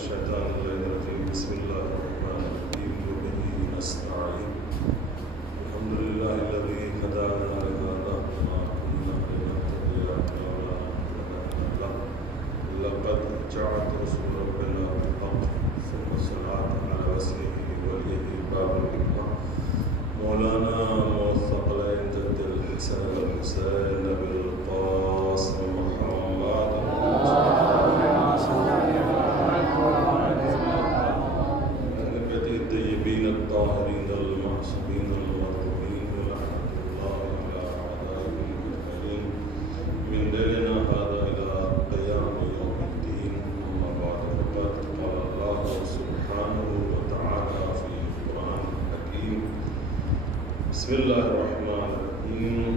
الشيطان الرجيم بسم الله الرحمن الرحيم وبه نستعين الحمد لله الذي هدانا لهذا وما كنا لنهتدي لولا أن هدانا الله لقد جاءت رسول ربنا بالحق ثم الصلاة على وسيله وليه باب الحكمة مولانا موفق العين جد الحسن والحسين بالقاسم محمد الطيبين الطاهرين المعصومين المرحومين ولعنة الله على أعدائهم أجمعين من ليلنا هذا إلى قيام يوم الدين أما بعد فقد قال الله سبحانه وتعالى في القرآن الحكيم بسم الله الرحمن الرحيم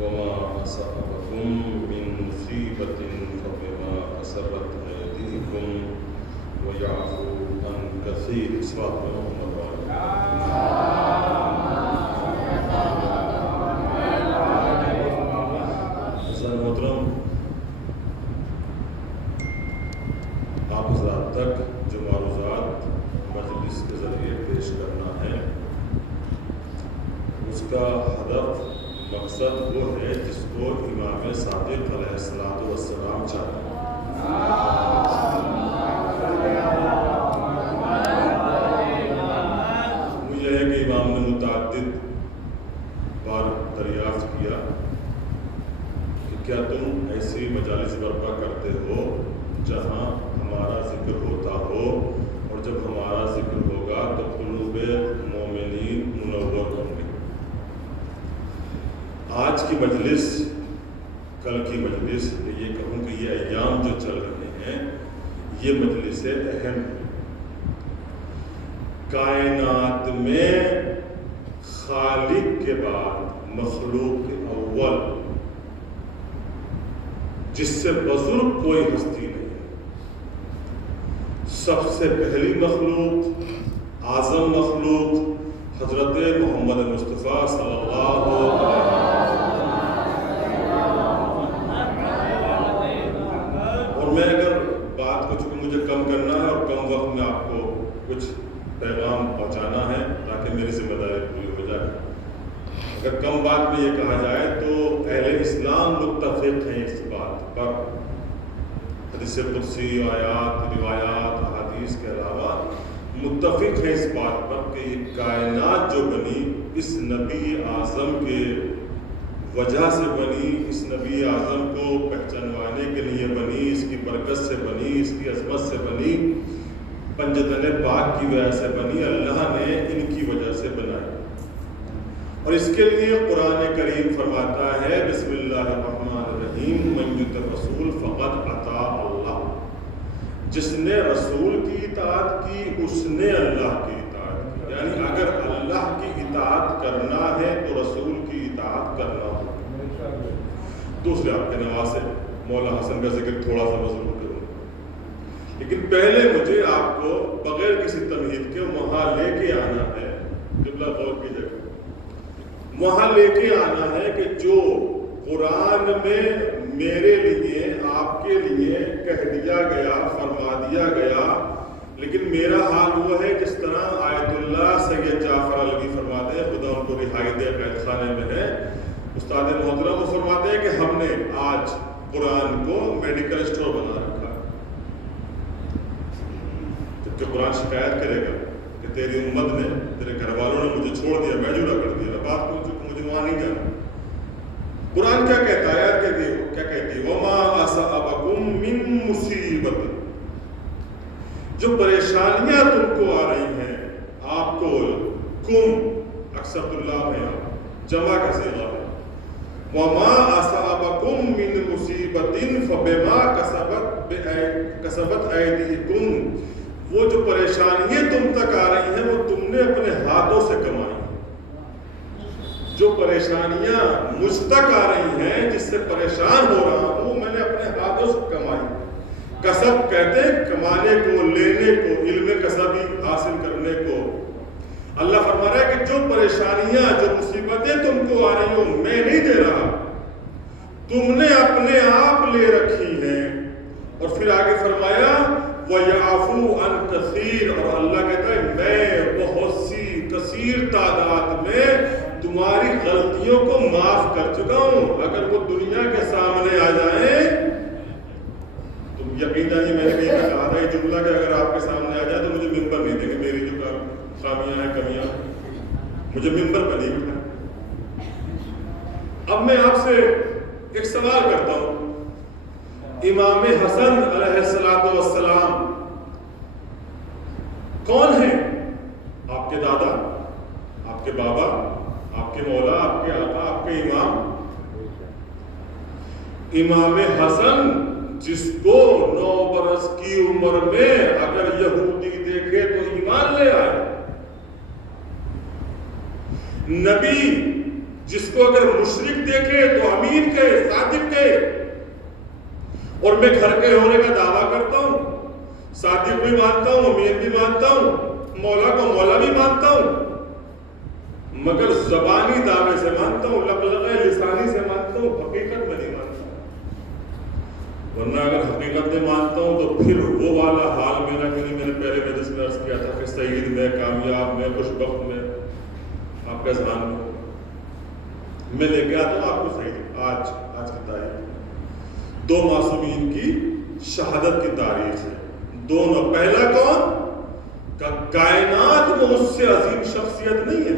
وما أصابكم من مصيبة فبما كسبت أيديكم ويعفو عن كثير صراط محمد حسن محترم آپ حضرات تک جو معروضات مجلس کے ذریعے پیش کرنا ہے اس کا ہدف مقصد وہ ہے جس کو امام صادق علیہ السلام چاہتے ہیں. امام نے متعدد بار دریافت کیا کہ کیا تم ایسی مجالس برپا کرتے ہو جہاں ہمارا ذکر ہوتا ہو اور جب ہمارا ذکر ہوگا تو قلوب مومنین منور ہوں گے. آج کی مجلس کل کی مجلس یہ کہوں کہ یہ ایام جو چل رہے ہیں یہ مجلس اہم ہے. کائنات میں خالق کے بعد مخلوق اول جس سے بزرگ کوئی ہستی نہیں ہے. سب سے پہلی مخلوق اعظم مخلوق حضرت محمد مصطفیٰ صلی اللہ علیہ وسلم. اور میں اگر بات کو چونکہ مجھے کم کرنا ہے اور کم وقت میں آپ کو کچھ پیغام پہنچانا ہے تاکہ میری ذمہ داری پوری ہو جائے. اگر کم بات میں یہ کہا جائے تو اہل اسلام متفق ہیں اس بات پر. حدیث قدسی آیات روایات احادیث کے علاوہ متفق ہیں اس بات پر کہ یہ کائنات جو بنی اس نبی اعظم کے وجہ سے بنی, اس نبی اعظم کو پہچانوانے کے لیے بنی, اس کی برکت سے بنی, اس کی عظمت سے بنی, پنجتن پاک کی وجہ سے بنی. اللہ نے ان کی وجہ سے بنائی اور اس کے لیے قرآن کریم فرماتا ہے بسم اللہ الرحمن الرحیم من یطع الرسول فقد اطاع اللہ. جس نے رسول کی اطاعت کی اس نے اللہ کی اطاعت کی. یعنی اگر اللہ کی اطاعت کرنا ہے تو رسول کی اطاعت کرنا ہوگا. دوسرے آپ کے نواسے مولا حسن کا ذکر تھوڑا سا ضرور کروں لیکن پہلے مجھے آپ کو بغیر کسی تمہید کے وہاں لے کے آنا ہے. قبلہ غور کیجیے, وہاں لے کے آنا ہے کہ جو قرآن میں میرے لیے آپ کے لیے کہہ دیا گیا, فرما دیا گیا, لیکن میرا حال وہ ہے جس طرح آیت اللہ سید جعفر علوی فرماتے ہیں, خدا ان کو رہائی دے, قید خانے میں ہے, استاد محترم وہ فرماتے ہیں کہ ہم نے آج قرآن کو میڈیکل اسٹور بنا رکھا ہے. جبکہ قرآن شکایت کرے گا کہ تیری امت نے, تیرے گھر والوں نے مجھے چھوڑ دیا, میں جڑا کر دیا, بات پوچھو کہ مجھے وہاں نہیں جانا. قرآن کیا کہتا ہے یار, کیا کہتی ہے وما اصابکم من مصیبت. جو پریشانیاں تم کو آ رہی ہیں آپ کو, کم اکثر اللہ میں جمع کا صیغہ ہے. وما اصابکم من مصیبت فبما کسبت ایدیکم. وہ جو پریشانیاں تم تک آ رہی ہیں وہ تم نے اپنے ہاتھوں سے کمائی. جو پریشانیاں مجھ تک آ رہی ہیں, جس سے پریشان ہو رہا ہوں, میں نے اپنے ہاتھوں سے کمائی. کسب کہتے ہیں کمانے کو, لینے کو, علم کسبی حاصل کرنے کو. اللہ فرما رہا ہے کہ جو پریشانیاں, جو مصیبتیں تم کو آ رہی ہوں میں نہیں دے رہا, تم نے اپنے آپ لے رکھی ہیں. اور پھر آگے فرمایا وَيَعْفُو عَنْ كَثِيرٍ، اور اللہ کہتا ہے میں بہت سی کثیر تعداد میں تمہاری غلطیوں کو معاف کر چکا ہوں. اگر وہ دنیا کے سامنے آ جائیں تو یقین جانیے میں نے کہیں پہ کہا تھا یہ جملہ کہ اگر آپ کے سامنے آ جائے تو مجھے ممبر نہیں دیں گے، میری جو خامیاں ہیں کمیاں مجھے ممبر پہ نہیں بٹھائیں. اب میں آپ سے ایک سوال کرتا ہوں. امام حسن علیہ السلام کون ہیں؟ آپ کے دادا، آپ کے بابا، آپ کے مولا، آپ کے آقا، آپ کے امام. امام حسن جس کو 9 برس کی عمر میں اگر یہودی دیکھے تو ایمان لے آئے. نبی جس کو اگر مشرک دیکھے تو امین کہے، صادق کہے. اور میں گھر کے ہونے کا دعویٰ کرتا ہوں، صادق بھی مانتا ہوں، امین بھی مانتا ہوں، مولا کو مولا بھی مانتا ہوں، مگر زبانی دعوے سے مانتا ہوں، لقلقہ لسانی سے مانتا ہوں، حقیقت میں نہیں مانتا. ورنہ اگر حقیقت میں مانتا ہوں تو پھر وہ والا حال میرا کہ میں نے پہلے میں جس میں عرض کیا تھا کہ سعید میں، کامیاب میں، خوشبخت میں آپ کا ذہن میں لے کے آتا ہوں آپ کو. صحیح آج کی تاریخ 2 معصومین کی شہادت کی تاریخ ہے. دونوں، پہلا کون؟ کائنات میں اس سے عظیم شخصیت نہیں ہے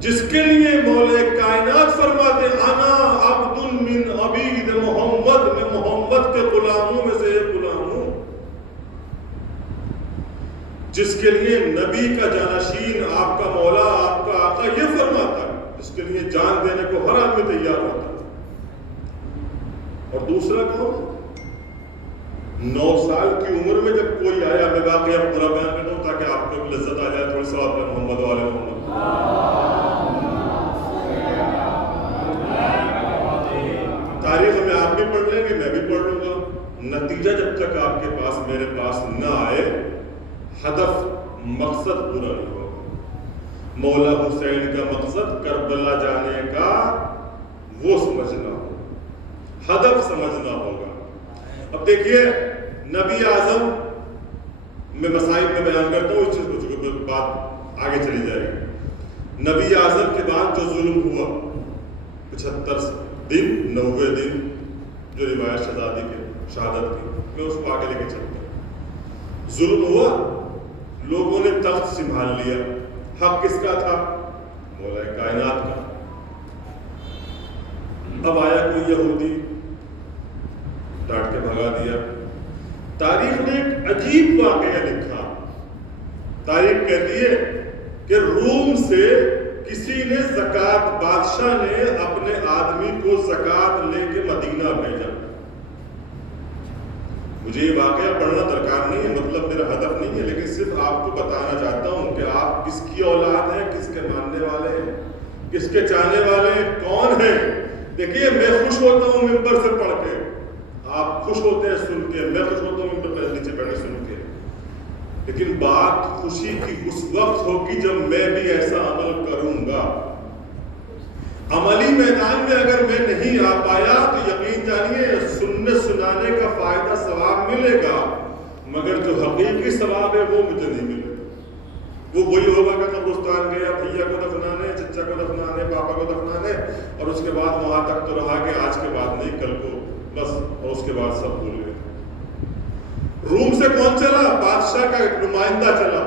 جس کے لیے مولا کائنات فرماتے انا عبد من عبید محمد، میں محمد کے غلاموں میں سے ایک غلام ہوں. جس کے لیے نبی کا جانشین، آپ کا مولا، آپ کا آقا یہ فرماتا ہے، جس کے لیے جان دینے کو ہر آدمی تیار ہوتا ہے. اور دوسرا کون؟ 9 سال کی عمر میں جب کوئی آیا، میں واقعہ پورا بیان کرتا ہوں تاکہ آپ کو لذت آ جائے تھوڑی ثواب پہ محمد والے محمد. تاریخ میں آپ بھی پڑھ لیں گے، میں بھی پڑھ لوں گا. نتیجہ جب تک آپ کے پاس میرے پاس نہ آئے، ہدف مقصد پورا نہیں ہوگا. مولا حسین کا مقصد کربلا جانے کا وہ سمجھنا ہوگا، ہدف سمجھنا ہوگا. اب دیکھیے نبی اعظم میں مسائل میں بیان کرتا ہوں، اس چیز کو بات آگے چلی جائے گی. نبی اعظم کے بعد جو ظلم ہوا 75 دن 90 دن جو روایت شہزادی کے شہادت کی، میں اس کو آگے لے کے چلتا ہوں. ظلم ہوا، لوگوں نے تخت سنبھال لیا. حق کس کا تھا؟ مولا کائنات کا. اب آیا کوئی یہودی، ڈانٹ کے بھگا دیا. تاریخ نے ایک عجیب واقعہ لکھا. تاریخ کہتی ہے کہ روم سے کسی نے زکات، بادشاہ نے اپنے آدمی کو زکات لے کے مدینہ بھیجا. مجھے یہ واقعہ پڑھنا درکار نہیں ہے، مطلب میرا ہدف نہیں ہے، لیکن صرف آپ کو بتانا چاہتا ہوں کہ آپ کس کی اولاد ہیں، کس کے ماننے والے ہیں، کس کے چاہنے والے ہیں، کون ہیں. دیکھیے میں خوش ہوتا ہوں ممبر سے پڑھ کے، آپ خوش ہوتے ہیں سن کے، میں خوش ہوتا ہوں ممبر پہ نیچے بیٹھے سن کے. لیکن بات خوشی کی اس وقت ہوگی جب میں بھی ایسا عمل کروں گا. عملی میدان میں اگر میں نہیں آ پایا تو یقین جانیے سننے سنانے کا فائدہ ثواب ملے گا، مگر جو حقیقی ثواب ہے وہ مجھے نہیں ملے گا. وہ وہی ہوگا کہ قبرستان گیا، بھیا کو دفنانے، چچا کو دفنانے، پاپا کو دفنانے، اور اس کے بعد وہاں تک تو رہا کہ آج کے بعد نہیں کل کو بس، اور اس کے بعد سب بھول گئے. روم سے کون چلا؟ بادشاہ کا ایک نمائندہ چلا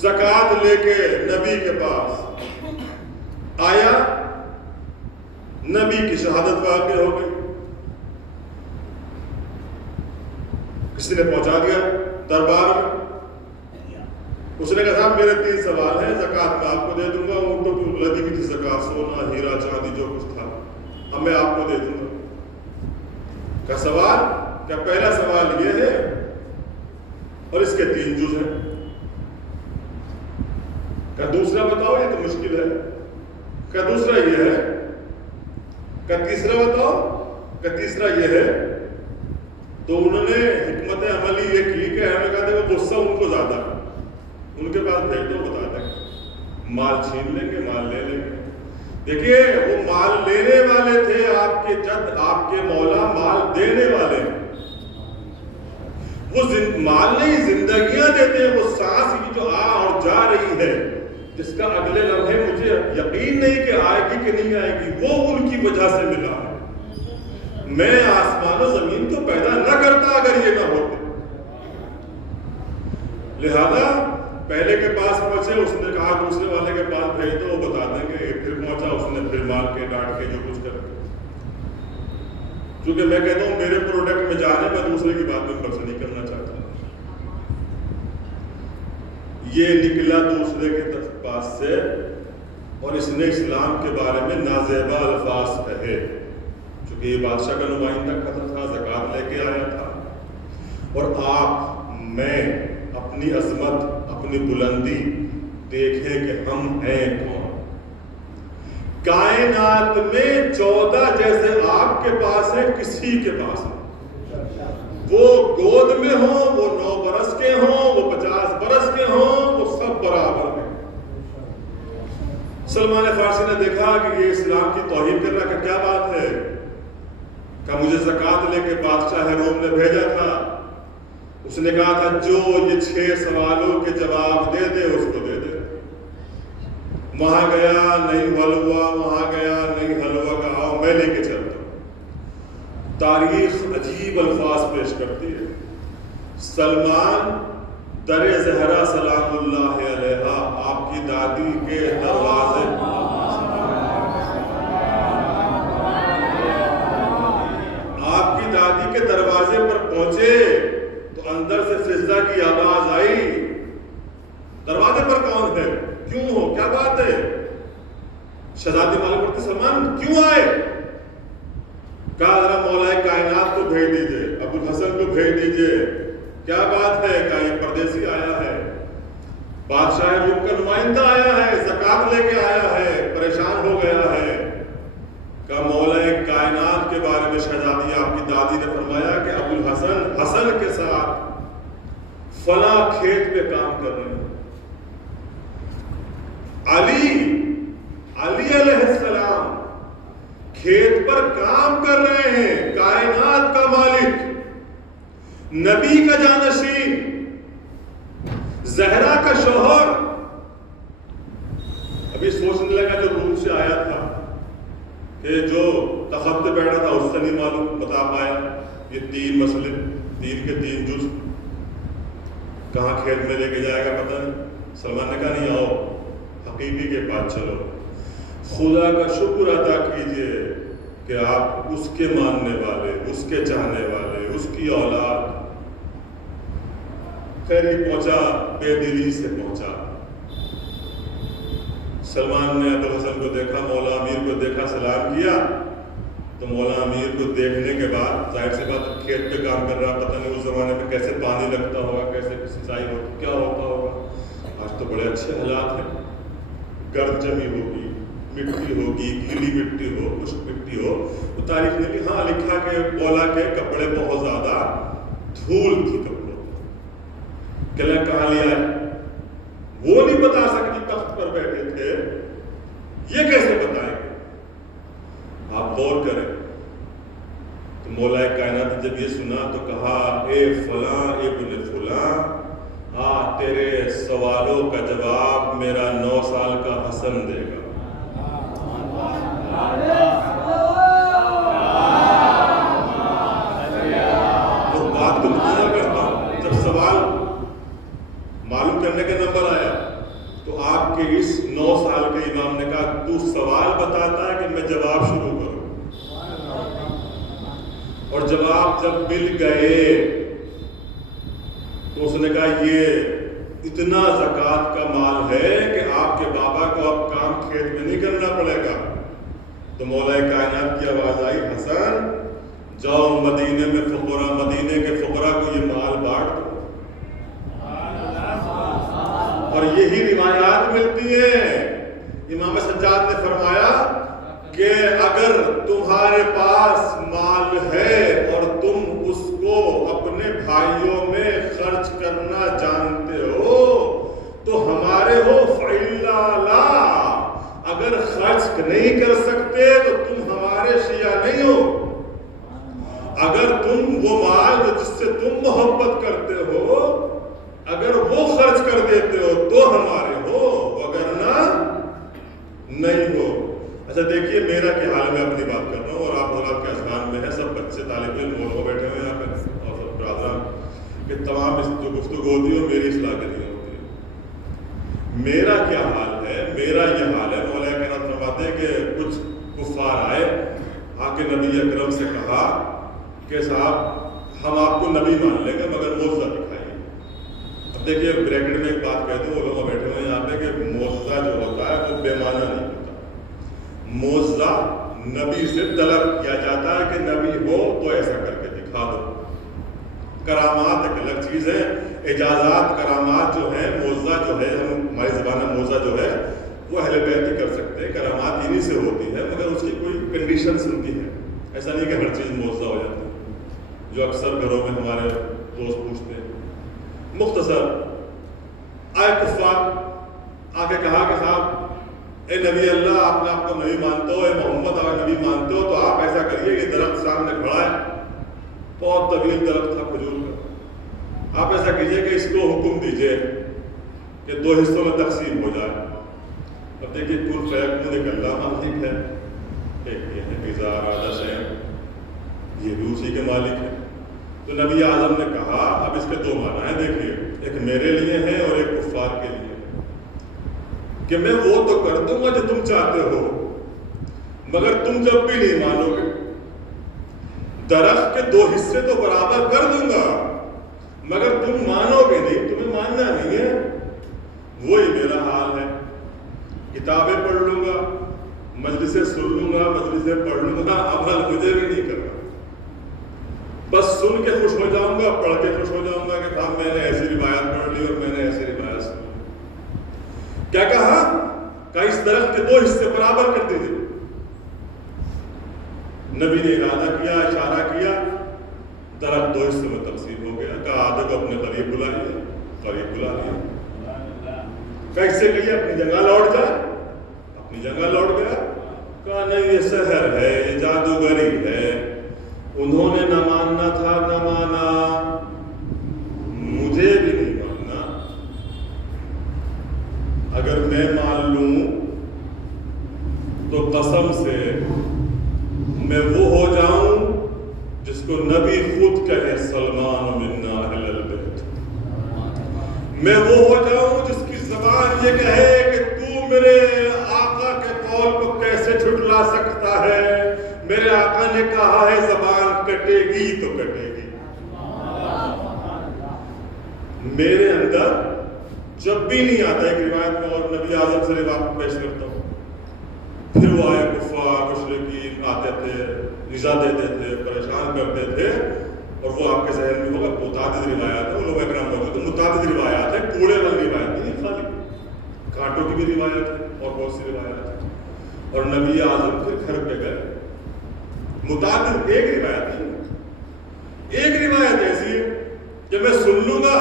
زکات لے کے نبی کے پاس. آیا، نبی کی شہادت واقع ہو گئی. کسی نے پہنچا دیا دربار میں. اس نے کہا صاحب میرے 3 سوال ہیں، زکات میں آپ کو دے دوں گا، اونٹوں کی لدی کی تھی زکات، سونا ہیرا چاندی جو کچھ تھا اب میں آپ کو دے دوں گا. کا سوال کیا؟ پہلا سوال یہ ہے، اور اس کے 3 جز ہیں. کیا دوسرا بتاؤ؟ یہ تو مشکل ہے. کیا دوسرا یہ ہے؟ کیا تیسرا بتاؤ؟ کیا تیسرا یہ ہے؟ تو انہوں نے حکمت عملی یہ کی کہ ہمیں کہا تھا کہ غصہ ان کو زیادہ، ان کے پاس بھیج دو، بتا دیں مال چھین لیں گے، مال لے لیں گے. دیکھیے وہ مال لینے والے تھے، آپ کے جد، آپ کے مولا مال دینے والے. وہ مال نہیں، زندگیاں دیتے ہیں، وہ سانس کی جو آ اور جا رہی ہے، جس کا اگلے لمحے مجھے یقین نہیں کہ آئے گی کہ نہیں آئے گی، وہ ان کی وجہ سے ملا ہے۔ میں آسمان و زمین کو پیدا نہ کرتا اگر یہ نہ ہوتے۔ لہذا پہلے کے پاس پہنچے، اس نے کہا دوسرے والے کے پاس بھیج دو، وہ بتا دیں گے، پھر پہنچا، اس نے پھر مار کے ڈانٹ کے جو کچھ کر کے، کیونکہ میں کہتا ہوں میرے پروڈکٹ میں جانے، میں دوسرے کی بات میں فرض نہیں کرنا چاہتا۔ یہ نکلا دوسرے کے پاس سے اور اس نے اسلام کے بارے میں نازیبا الفاظ کہے، چونکہ یہ بادشاہ کا نمائندہ تھا، زکوٰۃ لے کے آیا تھا، اور آپ میں اپنی عظمت، اپنی بلندی دیکھیں کہ ہم ہیں کون۔ کائنات میں 14 جیسے آپ کے پاس ہے کسی کے پاس نہیں، وہ گود میں ہوں، وہ 9 برس کے ہوں، وہ 50 برس کے ہوں، وہ سب برابر ہیں۔ سلمان فارسی نے دیکھا کہ یہ اسلام کی توہین کر رہا، کہ کیا بات ہے، کہ مجھے زکوٰۃ لے کے بادشاہ روم نے بھیجا تھا، اس نے کہا تھا جو یہ 6 سوالوں کے جواب دے دے اس کو دے دے۔ وہاں گیا نہیں حل ہوا، وہاں گیا نہیں حل ہوا، کہا آؤ میں لے کے چلتا ہوں۔ تاریخ عجیب الفاظ پیش کرتی ہے۔ سلمان در زہرا سلام اللہ علیہا، آپ کی دادی کے دروازے، آپ کی دادی کے دروازے پر پہنچے تو اندر سے فضا کی آواز آئی، دروازے پر کون ہے، کیوں ہو، کیا بات ہے؟ شہزادی معلوم کرتے سلمان کیوں آئے؟ کہا ذرا مولا کائنات کو بھیج دیجئے، ابو الحسن کو بھیج دیجئے، کیا بات ہے؟ کہا یہ پردیسی آیا ہے، بادشاہ روم کا نمائندہ آیا ہے، زکوٰۃ لے کے آیا ہے، پریشان ہو گیا ہے۔ کہا مولا کائنات کے بارے میں شہزادی آپ کی دادی نے فرمایا کہ ابو الحسن حسن کے ساتھ فلاں کھیت پہ کام کر رہے ہیں، علی علیہ السلام کھیت پر کام کر رہے ہیں، کائنات کا مالک، نبی کا جانشین، زہرا کا شوہر۔ ابھی سوچنے لگا جو روم سے آیا تھا کہ جو تخت پہ بیٹھا تھا اس سے نہیں معلوم بتا پایا، یہ 3 مسئلے، 3 کے 3 جز، کہاں کھیت میں لے کے جائے گا پتہ نہیں۔ سلمان نے کہا نہیں، آؤ حقیقی کے پاس چلو، خدا کا شکر ادا کیجئے کہ آپ اس کے ماننے والے، اس کے چاہنے والے، اس کی اولاد۔ خیر یہ پہنچا، بے دلی سے پہنچا۔ سلمان نے ابو الحسن کو دیکھا، مولا امیر کو دیکھا، سلام کیا، تو مولا امیر کو دیکھنے کے بعد ظاہر سی بات کھیت پہ کام کر رہا، پتہ نہیں اس زمانے میں کیسے پانی لگتا ہوگا، کیسے سینچائی ہوتی، کیا ہوتا ہوگا۔ آج تو بڑے اچھے حالات ہیں، گرد جمی ہوگی، مٹی ہوگی، گیلی مٹی ہو، خشک مٹی ہو، تو تاریخ نے بھی ہاں لکھا کہ مولا کے کپڑے بہت زیادہ دھول تھی کپڑوں، کہلاں کہاں لیا ہے، وہ نہیں بتا سکتی تخت پر بیٹھے تھے، یہ کیسے بتائیں گے؟ آپ غور کریں۔ تو مولا کائنات جب یہ سنا تو کہا اے فلاں ابن فلاں، تیرے سوالوں کا جواب میرا 9 سال کا حسن دے گا۔ اور بات کو مکمل کرتا ہوں، جب سوال معلوم کرنے کا نمبر آیا تو آپ کے اس 9 سال کے امام نے کہا تو سوال بتاتا ہے کہ میں جواب شروع کروں، اور جواب جب مل گئے تو اس نے کہا یہ اتنا زکوٰۃ کا مال ہے کہ آپ کے بابا کو اب کام کھیت میں نہیں کرنا پڑے گا۔ تو مولا کائنات کی آواز آئی، حسن جاؤ مدینے میں فقراء، مدینے کے فقراء کو یہ مال بانٹ دو۔ اور یہی روایات ملتی ہیں۔ امام سجاد نے فرمایا کہ اگر تمہارے پاس مال ہے اور تم اس کو اپنے بھائیوں میں خرچ کرنا جانتے ہو تو ہمارے ہو فَإِلَّا لَا، اگر خرچ نہیں کر سکتے تو تم ہمارے شیعہ نہیں ہو۔ اگر تم وہ مال جس سے تم محبت کرتے کہ تمام جو گفتگو ہوتی ہے وہ میری اصلاح کے لیے ہوتی ہے. میرا کیا حال ہے؟ میرا یہ حال ہے. مولا کرام فرماتے ہیں کہ کچھ کفار آئے، آ کے نبی اکرم سے کہا کہ صاحب ہم آپ کو نبی مان لیں گے مگر معجزہ دکھائیے. اب دیکھیے بریکٹ میں ایک بات کہتے ہیں، علماء بیٹھے ہوئے ہیں یہاں پہ، کہ معجزہ جو ہوتا ہے وہ بے معنی نہیں ہوتا. معجزہ نبی سے طلب کیا جاتا ہے کہ نبی ہو تو ایسا کر کے دکھا دو. کرامات ایک الگ چیز ہے. اعجازات کرامات جو ہیں، معجزہ جو ہے، ہماری زبان میں معجزہ جو ہے وہ اہل بیت ہی کر سکتے ہیں. کرامات انہی سے ہوتی ہے، مگر اس کی کوئی کنڈیشنز ہوتی ہیں. ایسا نہیں کہ ہر چیز معجزہ ہو جاتی ہے، جو اکثر گھروں میں ہمارے دوست پوچھتے ہیں. مختصر آئے کفار، آ کے کہا کہ صاحب اے نبی اللہ، آپ نے آپ کو نبی مانتے ہو، اے محمد اگر نبی مانتے ہو تو آپ ایسا کریے، یہ درخت سامنے کھڑا ہے، بہت طویل درخت تھا کھجور کا، آپ ایسا کیجئے کہ اس کو حکم دیجئے کہ 2 حصوں میں تقسیم ہو جائے. اب دیکھیے کل فیکون ایک اللہ مالک ہے، ایک یہ ہے غذا ارادہ شیء، یہ بھی اسی کے مالک ہے. تو نبی اعظم نے کہا اب اس کے 2 معنی ہیں. دیکھیے ایک میرے لیے ہے اور ایک کفار کے لیے ہے، کہ میں وہ تو کر دوں گا جو تم چاہتے ہو، مگر تم جب بھی نہیں مانو گے. درخت کے 2 حصے تو برابر کر دوں گا، مگر تم مانو گے نہیں، تمہیں ماننا نہیں ہے. وہی میرا حال ہے. کتابیں پڑھ لوں گا، مجلسیں سن لوں گا، مجلسیں پڑھ لوں گا، عمل مجھے بھی نہیں کرنا. بس سن کے خوش ہو جاؤں گا، پڑھ کے خوش ہو جاؤں گا کہ ہاں میں نے ایسی روایت پڑھ لی اور میں نے ایسی روایت سن لی. کیا کہا کہ اس درخت کے 2 حصے برابر کر دیجیے. نبی نے ارادہ کیا، اشارہ کیا، درخت 2 حصوں میں تقسیم ہو گیا. کہا آدھے کو اپنے قریب بلا لیا، قریب بلا لیا. کیسے کہیے اپنی جگہ لوٹ جائے، اپنی جگہ لوٹ گیا. کہا نہیں یہ سحر ہے، یہ جادوگری ہے، انہوں نے نہ ماننا تھا نہ مانا، مجھے بھی نہیں ماننا. اگر میں مان لوں تو قسم سے میں وہ ہو جاؤں جس کو نبی خود کہے سلمان منا اہل البیت. میں وہ ہو جاؤں جس کی زبان یہ کہے کہ تو میرے آقا کے قول کو کیسے جھٹلا سکتا ہے. میرے آقا نے کہا ہے زبان کٹے گی تو کٹے گی. میرے اندر جب بھی نہیں آتا. ایک روایت میں اور نبی اعظم سے روایت پیش کرتا ہوں. پھر وہ آئے کفار مشرکین آتے تھے، ایذا دیتے تھے، پریشان کرتے تھے. اور وہ آپ کے ذہن میں ہوگا متعدد روایات ہیں، علماء کرام موجود ہیں، متعدد روایات ہیں، کوڑے والی روایت نہیں خالی، کانٹوں کی بھی روایت ہے اور بہت سی روایات ہیں. اور نبی اعظم پھر گھر پہ گئے. متعدد، ایک روایت نہیں، ایک روایت ایسی ہے کہ میں سن لوں گا،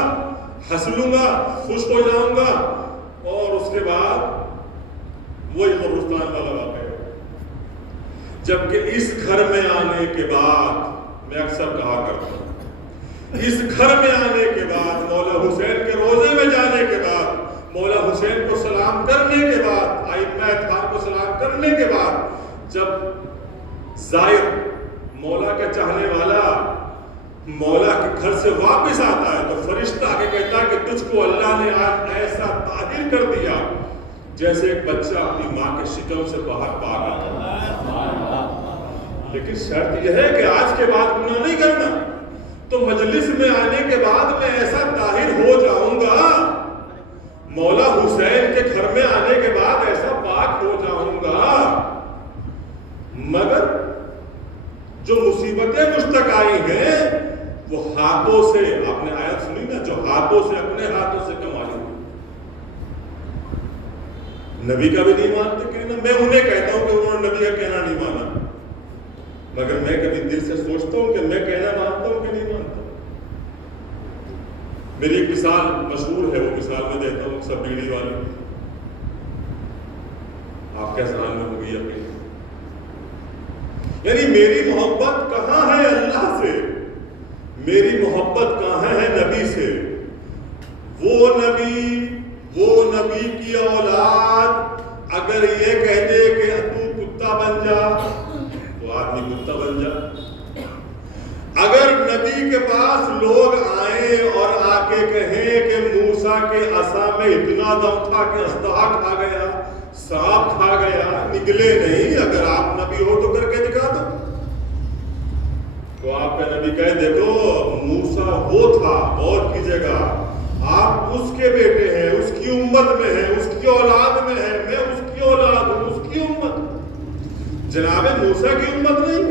ہنس لوں گا، خوش ہو جاؤں گا، اور اس کے بعد وہی قبرستان والا واقعہ. جبکہ اس گھر میں آنے کے بعد، میں اکثر کہا کرتا ہوں، اس گھر میں آنے کے بعد، مولا حسین کے روزے میں جانے کے بعد، مولا حسین کو سلام کرنے کے بعد، ائمہ اطہار کو سلام کرنے کے بعد، جب زائر مولا کے چاہنے والا مولا کے گھر سے واپس آتا ہے تو فرشتہ آ کے کہتا ہے کہ تجھ کو اللہ نے آج ایسا تعبیر کر دیا جیسے ایک بچہ اپنی ماں کے شکم سے باہر پا گیا. لیکن شرط یہ ہے کہ آج کے بعد گناہ نہیں کرنا. تو مجلس میں آنے کے بعد میں ایسا طاہر ہو جاؤں گا، مولا حسین کے گھر میں آنے کے بعد ایسا پاک ہو جاؤں گا، مگر جو مصیبتیں مجھ تک آئی ہیں وہ ہاتھوں سے، آپ نے آیت سنی نا، جو ہاتھوں سے، اپنے ہاتھوں سے کمائی ہوئی. نبی کا بھی نہیں مانتے کہنا. میں انہیں کہتا ہوں کہ انہوں نے نبی کا کہنا نہیں مانا، مگر میں کبھی دل سے سوچتا ہوں کہ میں کہنا مانتا ہوں کہ نہیں مانتا. میری ایک مثال مشہور ہے، وہ مثال میں دیتا ہوں، سب بیڑی والی. آپ کے ذہن میں ہوگی یقین. یعنی میری محبت کہاں ہے اللہ سے، میری محبت کہاں ہے نبی سے. وہ نبی کی اولاد اگر یہ کہہ دے کہ تو کتا بن جا تو آدمی کتا بن جا. اگر نبی کے پاس لوگ آئیں جائیں اور آ کے کہیں کہ موسیٰ کے عصا میں اتنا دم تھا کہ اژدہا کھا گیا، سانپ کھا گیا، نکلے نہیں، اگر آپ نبی ہو تو کر کے دکھا دو۔ تو آپ کا نبی کہے دیکھو موسیٰ وہ تھا، غور کیجیے گا، آپ اس کے بیٹے ہیں، اس کی امت میں ہیں، اس کی اولاد میں ہیں، میں اس کی اولاد ہوں، اس کی امت۔ جناب موسیٰ کی امت نہیں،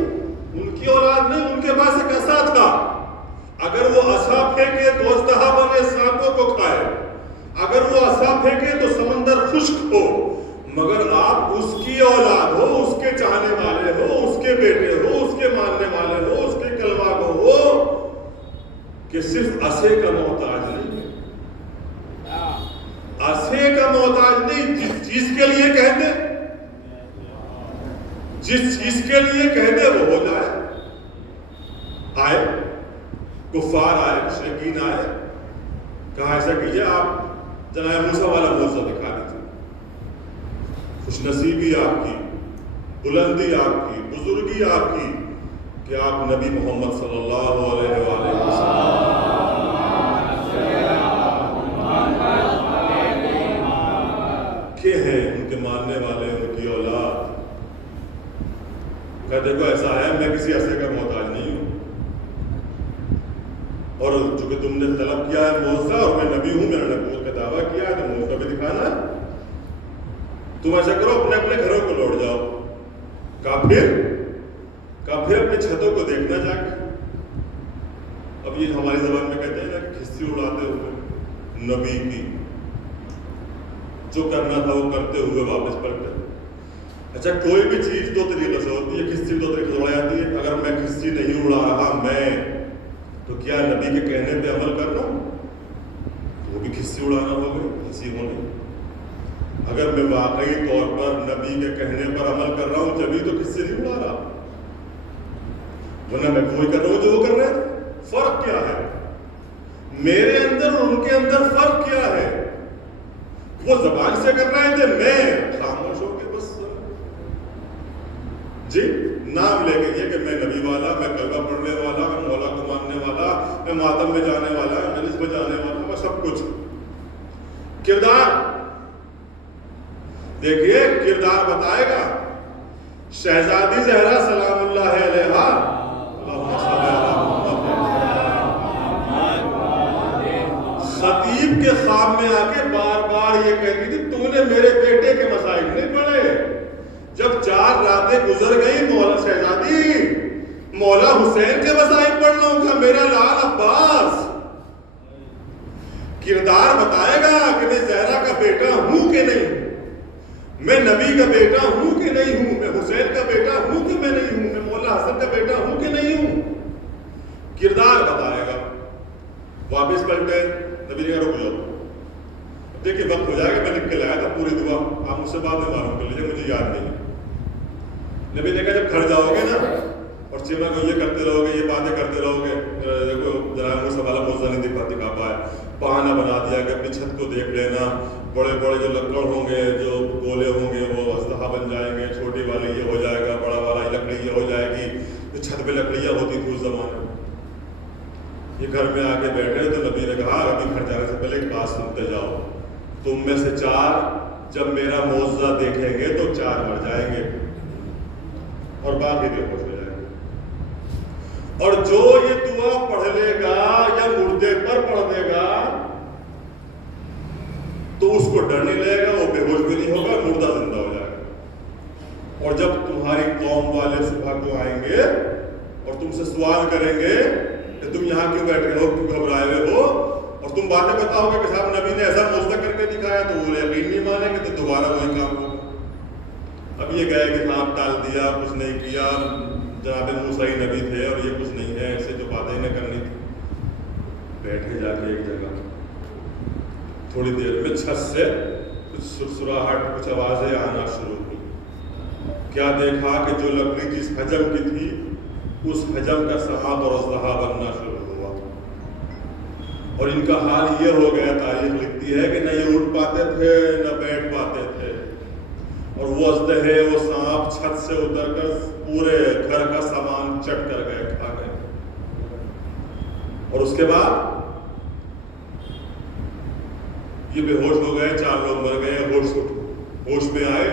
ان کی اولاد نہیں، ان کے پاس ایک عصا تھا، اگر وہ عصا پھینکے تو اژدہا بنے، سانپوں کو کھائے، اگر وہ عصا پھینکے تو سمندر خشک ہو، مگر آپ اس کی اولاد ہو، اس کے چاہنے والے ہو، اس کے بیٹے ہو، اس کے ماننے والے ہو، اس کے کلمہ کو ہو، کہ صرف عصے کا محتاج نہیں، عصے کا محتاج نہیں، جس چیز کے لیے کہتے، جس چیز کے لیے کہتے وہ ہو جائے۔ آئے کفار، آئے مشرکین، آئے، کہا ایسا کیجئے آپ جناب موسیٰ والا موضوع دکھا دیجیے۔ خوش نصیبی آپ کی، بلندی آپ کی، بزرگی آپ کی کہ آپ نبی محمد صلی اللہ علیہ وآلہ وسلم کے ہیں، ان کے ماننے والے، ان کی اولاد۔ کہ دیکھو ایسا ہے، میں کسی عصے کا محتاج نہیں ہوں، اور چونکہ تم نے طلب کیا ہے موسیٰ اور میں نبی ہوں، میں نے نبوت کا دعویٰ کیا ہے تو موسیٰ بھی دکھانا ہے۔ تم ایسا کرو اپنے اپنے گھروں کو لوٹ جاؤ۔ کافر اپنی چھتوں کو دیکھنا جا کے، اب یہ ہماری زبان میں کہتے ہیں نا کہ کھسی اڑاتے ہوئے نبی کی، جو کرنا تھا وہ کرتے ہوئے واپس پلٹے۔ اچھا کوئی بھی چیز دو طریقے سے ہوتی ہے، کھسی دو طریقے سے اڑائی جاتی ہے۔ اگر میں کھسی نہیں اڑا رہا میں تو کیا نبی کے کہنے پہ عمل کر رہا ہوں؟ وہ بھی کھسی اڑانا ہو گئی، ہنسی ہونی۔ اگر میں واقعی طور پر نبی کے کہنے پر عمل کر رہا ہوں جبھی تو کھسی نہیں اڑا رہا، ورنہ میں وہی کر رہا ہوں جو وہ کر رہے ہیں۔ فرق کیا ہے میرے اندر اور ان کے اندر؟ فرق کیا ہے؟ وہ زبان سے کر رہے تھے، میں خاموش ہو کے بس جی نام لے کے یہ کہ میں نبی والا، میں کلمہ پڑھنے والا، میں مولا کو ماننے والا، میں ماتم میں جانے والا، میں مجلس میں جانے والا، میں سب کچھ۔ کردار دیکھیے، کردار بتائے گا۔ شہزادی زہرا سلام اللہ علیہا، خطیب کے خواب میں آ کے بار بار یہ کہتی تھی تو نے میرے بیٹے کے مسائل نہیں پڑھے۔ جب 4 راتیں گزر گئی، مولا شہزادی مولا حسین کے مسائل پڑھ لوں گا، میرا لال عباس۔ کردار بتائے گا کہ میں زہرا کا بیٹا ہوں کہ نہیں، میں نبی کا بیٹا ہوں کہ نہیں ہوں، میں حسین کا بیٹا ہوں کہ میں نہیں ہوں، میں مولا حسن کا بیٹا ہوں کہ نہیں ہوں۔ کردار بتائے گا۔ واپس پلٹے، نبی نے کہا رک جاؤ، دیکھیے وقت ہو جائے گا، میں لکھ کے لایا تھا پوری دعا، آپ مجھ سے بعد میں معلوم کر لیجیے، مجھے یاد نہیں۔ نبی نے کہا جب گھر جاؤ گے نا اور چیما کو یہ کرتے رہو گے، یہ باتیں کرتے رہو گے، دیکھو جناب موسیٰ والا موضوع نہیں دکھا پائے، بہانہ بنا دیا کہ اپنی چھت کو دیکھ لینا، بڑے بڑے جو لکڑ ہوں گے، جو گولے ہوں گے وہ اژدہا بن جائیں گے، چھوٹی والی یہ ہو جائے گا، بڑا والا لکڑی یہ ہو جائے گی۔ جو چھت پہ لکڑیاں ہوتی تھیں اس زمانے میں، یہ گھر میں آ کے بیٹھے تو نبی نے کہا ابھی گھر جانے سے پہلے ایک بات سنتے جاؤ، تم میں سے 4 جب میرا معجزہ دیکھیں گے تو 4 مر جائیں گے اور باقی بے ہوش ہو جائیں گے، اور جو یہ دعا پڑھ لے گا یا مردے پر پڑھ دے گا تو اس کو ڈر نہیں لگے گا، وہ بے ہوش بھی نہیں ہوگا، مردہ زندہ ہو جائے گا۔ اور جب تمہاری قوم والے صبح کو آئیں گے اور تم سے سوال کریں گے کہ تم یہاں کیوں بیٹھے ہو، کیوں گھبرائے ہوئے ہو، اور تم باتیں بتاؤ گے کہ صاحب نبی نے ایسا معجزہ کر کے دکھایا، تو وہ یقین نہیں مانیں گے، تو دوبارہ وہی کام ہوگا۔ اب یہ گئے کہ سانپ ڈال دیا، کچھ نہیں کیا، جناب موسیٰ ہی نبی تھے اور یہ کچھ نہیں ہے، ایسے جو باتیں انہیں کرنی تھی۔ بیٹھے جا کے ایک جگہ، تھوڑی دیر میں چھت سے کچھ سرسراہٹ، کچھ آوازیں آنا شروع ہوئی۔ کیا دیکھا کہ جو لکڑی جس حجم کی تھی اس حجم کا سانپ اور اژدہا بننا شروع ہوا، اور ان کا حال یہ ہو گیا، تاریخ لکھتی ہے کہ نہ یہ اٹھ پاتے تھے نہ بیٹھ پاتے تھے، اور وہ اژدہے، وہ سانپ چھت سے اتر کر پورے گھر کا سامان چٹ کر گئے، کھا گئے۔ اور اس کے بعد یہ بے ہوش ہو گئے، 4 لوگ مر گئے، ہوش میں آئے،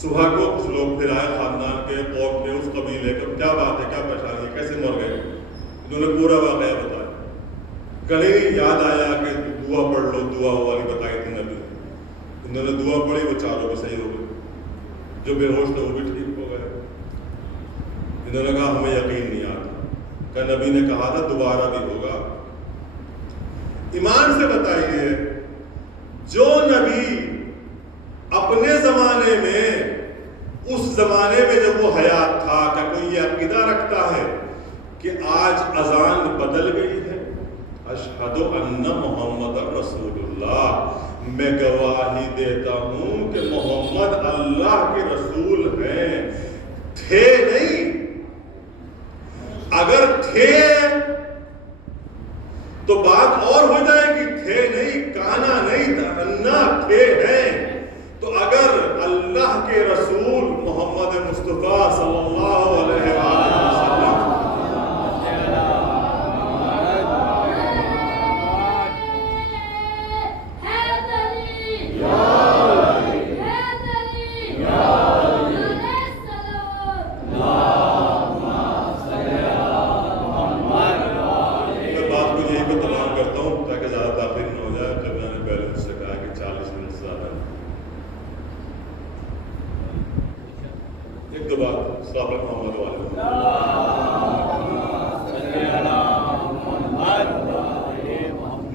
صبح کو کچھ لوگ پھر آئے خاندان کے، قوم کے، اس قبیلے کے، کیا بات ہے، کیا پریشانی ہے، کیسے مر گئے؟ انہوں نے پورا واقعہ بتایا. کہیں یاد آیا کہ دعا پڑھ لو، دعا والی بتائی تھی نبی. انہوں نے دعا پڑھی، وہ 4 بھی صحیح ہو گئے، جو بے ہوش تھے وہ بھی ٹھیک ہو گئے. انہوں نے کہا ہمیں یقین نہیں آتا، کہ نبی نے کہا تھا دوبارہ بھی ہوگا. ایمان سے بتائیے، جو نبی اپنے زمانے میں، اس زمانے میں جب وہ حیات تھا، کیا کوئی یہ عقیدہ رکھتا ہے کہ آج اذان بدل گئی ہے؟ اشہد ان محمد رسول اللہ، میں گواہی دیتا ہوں کہ محمد اللہ کے رسول ہیں. تھے نہیں، اگر تھے تو بات اور ہو جائے گی، تھے نہیں، کانا نہیں تھا، انا تھے ہیں. تو اگر اللہ کے رسول محمد مصطفیٰ صلی اللہ علیہ وسلم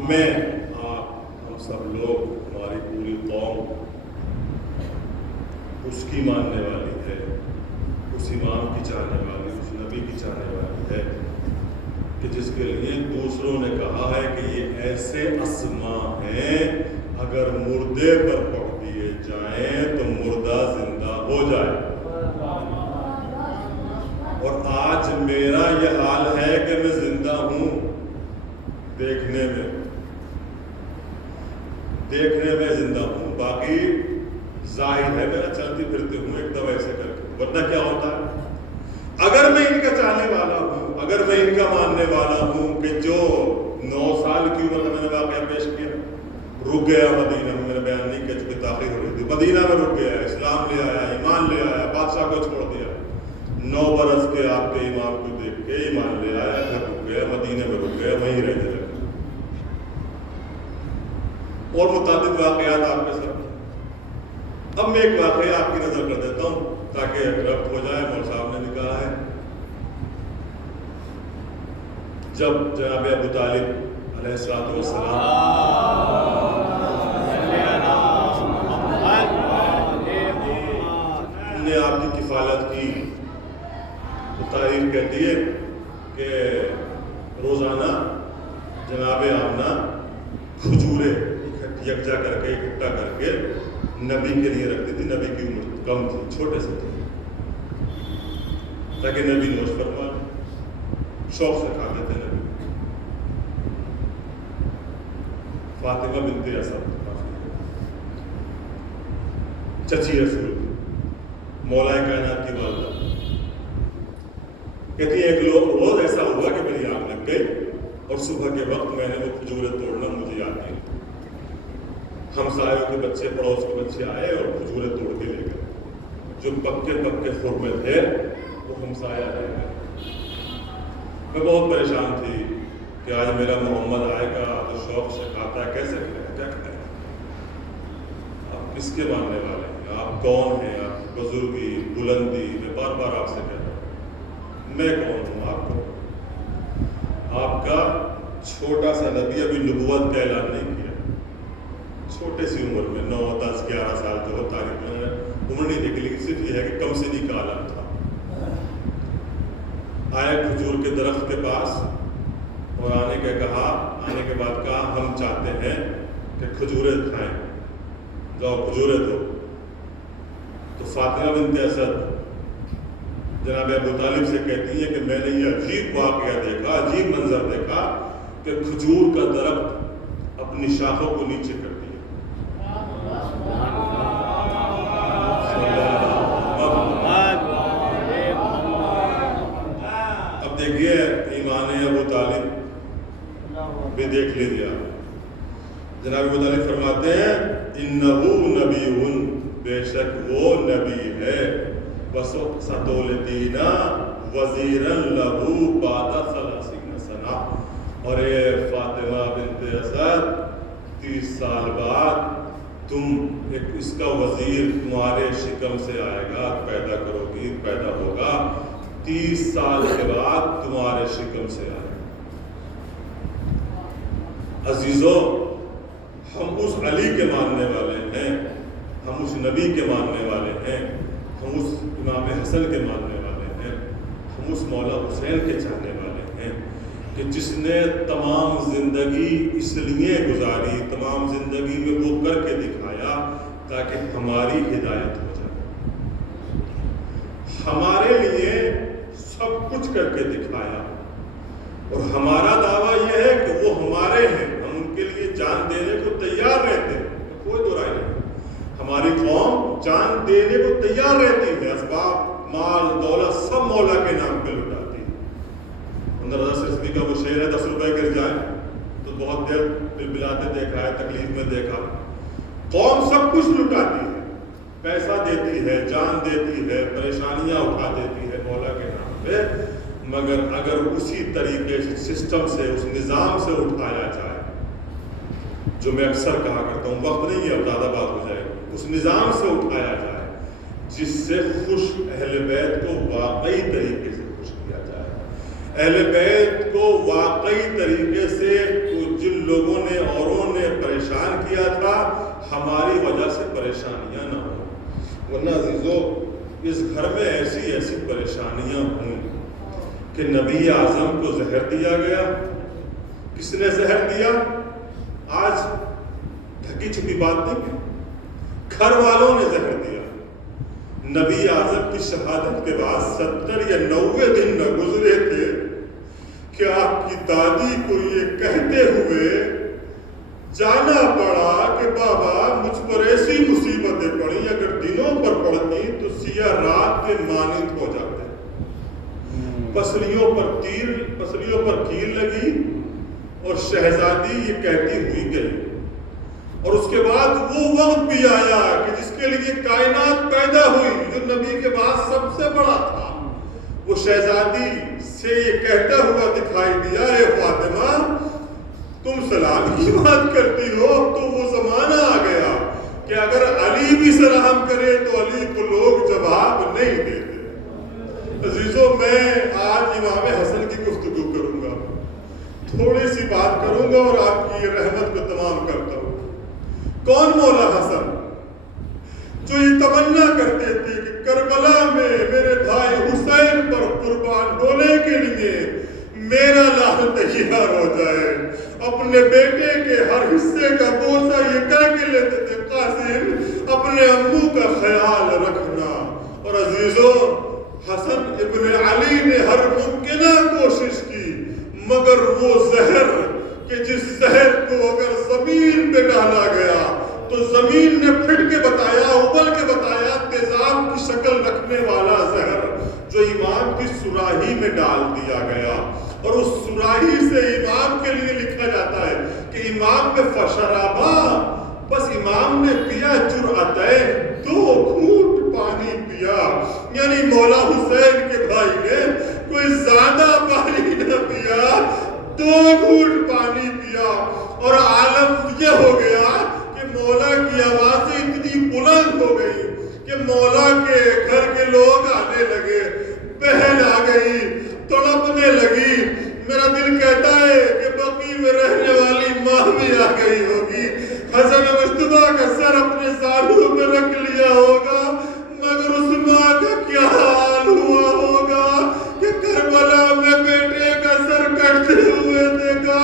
میں ہم سب لوگ، ہماری پوری قوم اس کی ماننے والی ہے، اس امام کی چاہنے والی، اس نبی کی چاہنے والی ہے کہ جس کے لیے دوسروں نے کہا ہے کہ یہ ایسے اسماء ہیں اگر مردے پر پڑھ دیے جائیں تو مردہ زندہ ہو جائے. اور آج میرا یہ حال ہے کہ میں زندہ ہوں، دیکھنے میں زندہ ہوں، باقی ظاہر ہے میرا چلتی پھرتی ہوں ایک دم ایسے کر کے. ورنہ کیا ہوتا ہے؟ اگر میں ان کا چاہنے والا ہوں، اگر میں ان کا ماننے والا ہوں کہ جو 9 سال کی عمر میں نے واقعہ پیش کیا، رک گیا مدینہ میں، میں نے بیان نہیں کیا چونکہ تاخیر ہو رہی تھی، مدینہ میں رک گیا، اسلام لے آیا، ایمان لے آیا، بادشاہ کو چھوڑ دیا، 9 برس کے آپ کے امام کو دیکھ کے ایمان لے آیا، گھر رک گیا، مدینہ میں رک گیا، وہیں رہنے لگا. اور متعدد واقعات آپ کے ساتھ. اب میں ایک واقعہ آپ کی نظر کر دیتا ہوں تاکہ ربط ہو جائے. مول صاحب نے بھی کہا ہے جب جناب ابو طالب علیہ السلام نے آپ کی کفالت کی تو تاریخ کہتی ہے کہ روزانہ جناب آمنہ کھجورے یکجا کر کے اکٹھا کر کے نبی کے لیے رکھتی تھی. نبی کی عمر کم تھی، چھوٹے سے تھے، تاکہ نبی نوش فرما شوق سے کھاتے تھے. نبی فاطمہ بنت اسد چچی رسول مولا کائنات کی والدہ کہتی ہے ایک روز ایسا ہوا کہ میری آنکھ لگ گئی اور صبح کے وقت میں نے وہ کھجوریں توڑنا مجھے یاد نہیں. ہمسایوں کے بچے، پڑوس کے بچے آئے اور کھجوریں توڑ کے لے گئے. جو پکے خور میں تھے وہ ہمسایہ لے گئے. میں بہت پریشان تھی کہ آج میرا محمد آئے گا تو شوق سے کھاتا ہے، کیسے کھائے گا، کیا کھائے گا؟ آپ کس کے ماننے والے ہیں؟ آپ کون ہیں؟ آپ کی بزرگی، بلندی، میں بار بار آپ سے کہتا ہوں میں کون ہوں؟ آپ کا چھوٹا سا نبی ابھی نبوت کا اعلان نہیں کیا، چھوٹے سی عمر میں 9 10 11 سال جو ہوتا ہے، میں نے عمر نہیں دیکھی، لیکن صرف یہ ہے کہ کم سنی کا عالم تھا. آئے کھجور کے درخت کے پاس اور آنے کے بعد کہا ہم چاہتے ہیں کہ کھجوریں کھائیں، جاؤ کھجوریں دو. تو فاطمہ بنت اسد جناب ابو طالب سے کہتی ہے کہ میں نے یہ عجیب واقعہ دیکھا، عجیب منظر دیکھا کہ کھجور کا درخت اپنی شاخوں کو نیچے کر دیا. اب دیکھیے ایمان ابو طالب بھی دیکھ لیجیے آپ. جناب ابو طالب فرماتے ہیں انہو نبی، بے شک وہ نبی ہے، وَسَتُولِدِينَ وَزِيرًا لَهُ بَعْدَ 30 سنہ، اور اے فاطمہ بنت اسد 30 سال بعد تم اس کا وزیر تمہارے شکم سے آئے گا، پیدا کرو گی، پیدا ہوگا، 30 سال کے بعد تمہارے شکم سے آئے گا۔ عزیزو، ہم اس علی کے ماننے والے ہیں، ہم اس نبی کے ماننے والے ہیں، ہم اس امام حسن کے ماننے والے ہیں، ہم اس مولا حسین کے چاہنے والے ہیں کہ جس نے تمام زندگی اس لیے گزاری، تمام زندگی میں وہ کر کے دکھایا تاکہ ہماری ہدایت ہو جائے، ہمارے لیے سب کچھ کر کے دکھایا، اور ہمارا دعویٰ یہ ہے کہ وہ ہمارے ہیں، ہم ان کے لیے جان دینے کو تیار رہتے ہیں، کوئی دو رائے نہیں۔ ہماری قوم جان دینے کو تیار رہتی ہے، اسباب، مال، دولت سب مولا کے نام پہ لٹاتی ہے۔ اندر رضا سرسوی کا وہ شعر ہے 10 روپے گر جائیں تو بہت دیر بلبلاتے دیکھا ہے، تکلیف میں دیکھا۔ قوم سب کچھ لٹاتی ہے، پیسہ دیتی ہے، جان دیتی ہے، پریشانیاں اٹھا دیتی ہے مولا کے نام پہ، مگر اگر اسی طریقے سے سسٹم سے، اس نظام سے اٹھایا جائے، جو میں اکثر کہا کرتا ہوں، وقت نہیں ہے اب زیادہ بات ہو جائے، اس نظام سے اٹھایا جائے جس سے خوش اہل بیت کو واقعی طریقے سے خوش کیا جائے، اہل بیت کو واقعی طریقے سے جن لوگوں نے، اوروں نے پریشان کیا تھا، ہماری وجہ سے پریشانیاں نہ ہوں، ورنہ عزیزو اس گھر میں ایسی ایسی پریشانیاں ہوں کہ نبی اعظم کو زہر دیا گیا۔ کس نے زہر دیا؟ آج ڈھکی چھپی بات نہیں، گھر والوں نے زہر دیا۔ نبی اعظم کی شہادت کے بعد 70 یا 90 دن نہ گزرے تھے کہ آپ کی دادی کو یہ کہتے ہوئے جانا پڑا کہ بابا مجھ پر ایسی مصیبتیں پڑی، اگر دنوں پر پڑتی تو سیاہ رات کے مانند ہو جاتے، پسلیوں پر کیل لگی اور شہزادی یہ کہتی ہوئی گئی، اور اس کے بعد وہ وقت بھی آیا کہ جس کے لیے کائنات پیدا ہوئی، جو نبی کے بعد سب سے بڑا تھا، وہ شہزادی سے یہ کہتا ہوا دکھائی دیا، اے فاطمہ تم سلام کی بات کرتی ہو، اب تو وہ زمانہ آ گیا کہ اگر علی بھی سلام کرے تو علی کو لوگ جواب نہیں دیتے۔ عزیزو، میں آج امام حسن کی گفتگو کروں گا، تھوڑی سی بات کروں گا اور آپ کی یہ رحمت کو تمام کرتا ہوں۔ کون مولا حسن جو یہ تمنا کرتے تھے کہ کربلا میں میرے بھائی حسین پر قربان ہونے کے لیے میرا لال تیار ہو جائے، اپنے بیٹے کے ہر حصے کا بوجھا یہ کہہ کے لیتے تھے، قاسم اپنے امو کا خیال رکھنا۔ اور عزیزو، حسن ابن علی نے ہر ممکنہ کوشش کی، مگر وہ زہر کہ جس زہر کو اگر زمین پہ ڈالا گیا تو زمین نے پھٹ کے بتایا، ابل کے بتایا، تیزاب کی شکل رکھنے والا زہر جو امام کی سراہی میں ڈال دیا گیا، اور اس سراہی سے امام کے لیے لکھا جاتا ہے کہ امام میں فشرابا، بس امام نے پیا جرعتین، 2 گھونٹ پانی پیا، یعنی مولا حسین کے بھائی نے کوئی زیادہ پانی نہ پیا، 2 گھونٹ پانی پیا، اور عالم یہ ہو گیا کہ مولا کی آوازیں اتنی بلند ہو گئی کہ مولا کے گھر کے لوگ آنے لگے، بہن آ گئی، تڑپنے لگی۔ میرا دل کہتا ہے کہ بقی میں رہنے والی ماں بھی آ گئی ہوگی، حسن مصطفیٰ کا سر اپنے سالوں میں رکھ لیا ہوگا، مگر اس ماں کا کیا حال ہوا ہوگا کہ کربلا میں بیٹے کا سر کٹتے ہوئے دیکھا،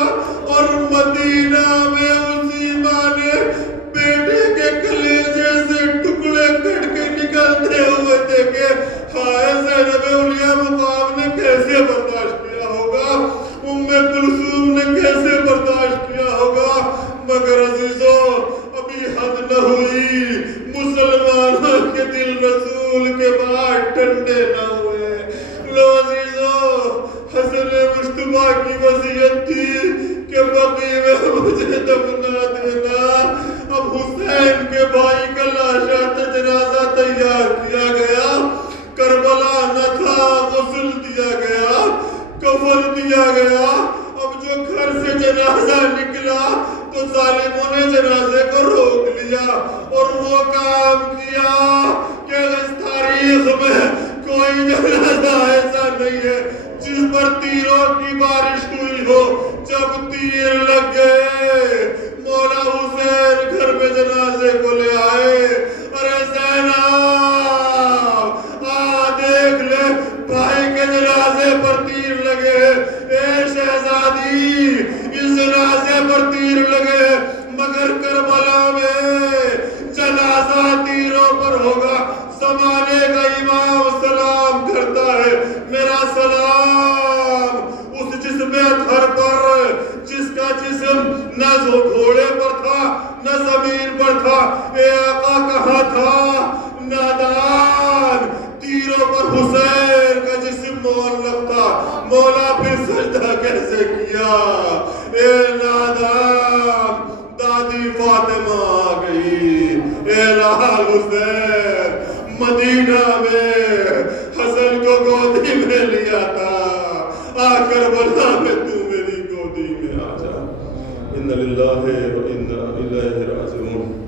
اور مدینہ میں اسی ماں نے بیٹے کے کلیجے سے ٹکڑے کٹ کے نکلتے ہوئے دیکھے۔ ہائے زینب اولیاء مقام نے کیسے برداشت کیا ہوگا، ام کلثوم نے کیسے برداشت کیا ہوگا، مگر عزیزو ابھی حد نہ ہوئی، مسلمانوں کے دل رسول کے بعد ٹھنڈے نہ ہوئے۔ لو عزیزو، حسن مصطفیٰ کی وصیت تھی کہ بقی میں مجھے دفنا دینا، ان ظالموں نے جنازے کو روک لیا اور وہ کام کیا کہ اس تاریخ میں کوئی جنازہ ایسا نہیں ہے جس پر تیروں کی بارش ہوئی ہو. جب تیر لگ گئے مولا حسین گھر میں جنازے کو لے آئے. ارے زینب دیکھ لے بھائی کے جنازے پر تیر لگے. اے شہزادی اس جنازے پر تیر لگے مگر کربلا میں جنازہ تیروں پر ہوگا. زمانے کا امام سلام کرتا ہے. میرا سلام اس جسم اطہر پر جس کا جسم نہ گھوڑے پر تھا نہ زمین پر تھا. اے آقا کہاں تھا نادان؟ تیروں پر حسین کا جسم معلق تھا. مولا پھر سجدہ کیسے کیا؟ اے نادان دادی فاطمہ آ گئی. اے لال حسین مدینہ میں حسن کو گودی میں لیا تھا. آ کربلا میں تو میری گودی میں آ جا. ان للہ و انا الیہ راجعون.